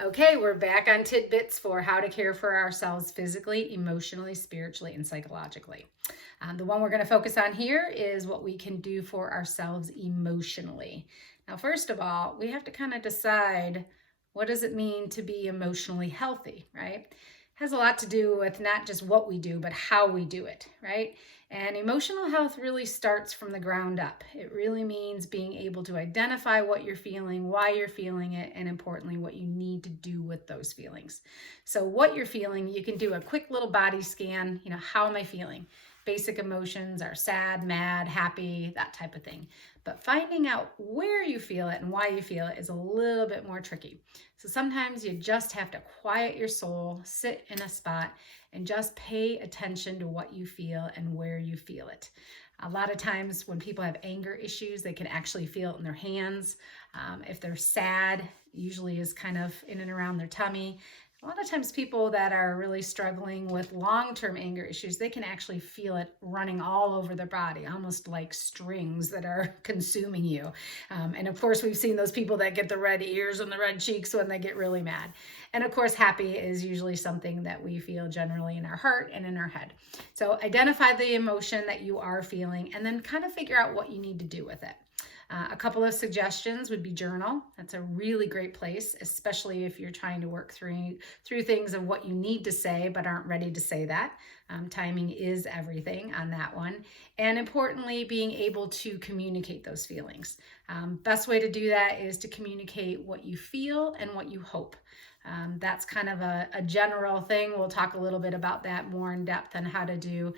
Okay, we're back on tidbits for how to care for ourselves physically, emotionally, spiritually, and psychologically. The one we're going to focus on here is what we can do for ourselves emotionally. Now, first of all, we have to kind of decide, what does it mean to be emotionally healthy, right? It has a lot to do with not just what we do, but how we do it, right? And emotional health really starts from the ground up. It really means being able to identify what you're feeling, why you're feeling it, and importantly, what you need to do with those feelings. So, what you're feeling, you can do a quick little body scan. How am I feeling? Basic emotions are sad, mad, happy, that type of thing. But finding out where you feel it and why you feel it is a little bit more tricky. So sometimes you just have to quiet your soul, sit in a spot, and just pay attention to what you feel and where you feel it. A lot of times when people have anger issues, they can actually feel it in their hands. If they're sad, usually is kind of in and around their tummy. A lot of times people that are really struggling with long-term anger issues, they can actually feel it running all over their body, almost like strings that are consuming you. And of course, we've seen those people that get the red ears and the red cheeks when they get really mad. And of course, happy is usually something that we feel generally in our heart and in our head. So identify the emotion that you are feeling and then kind of figure out what you need to do with it. A couple of suggestions would be journal. That's a really great place, especially if you're trying to work through things of what you need to say but aren't ready to say that. Timing is everything on that one. And importantly, being able to communicate those feelings. Best way to do that is to communicate what you feel and what you hope. That's kind of a general thing. We'll talk a little bit about that more in depth on how to do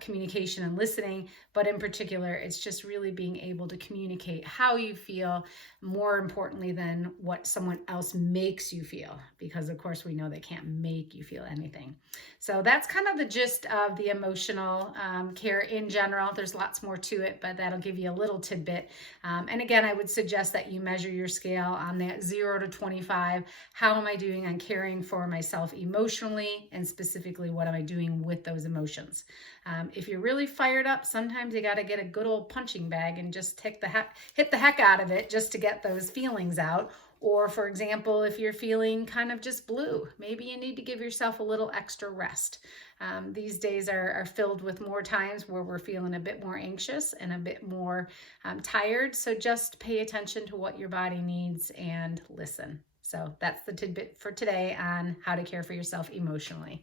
communication and listening. But in particular, it's just really being able to communicate how you feel, more importantly than what someone else makes you feel. Because of course, we know they can't make you feel anything. So that's kind of the gist of the emotional care in general. There's lots more to it, but that'll give you a little tidbit. And again, I would suggest that you measure your scale on that 0 to 25. How am I doing on caring for myself emotionally, and specifically what am I doing with those emotions? If you're really fired up, sometimes you got to get a good old punching bag and just hit the heck out of it just to get those feelings out. Or for example, if you're feeling kind of just blue, maybe you need to give yourself a little extra rest. These days are filled with more times where we're feeling a bit more anxious and a bit more tired. So just pay attention to what your body needs and listen. So that's the tidbit for today on how to care for yourself emotionally.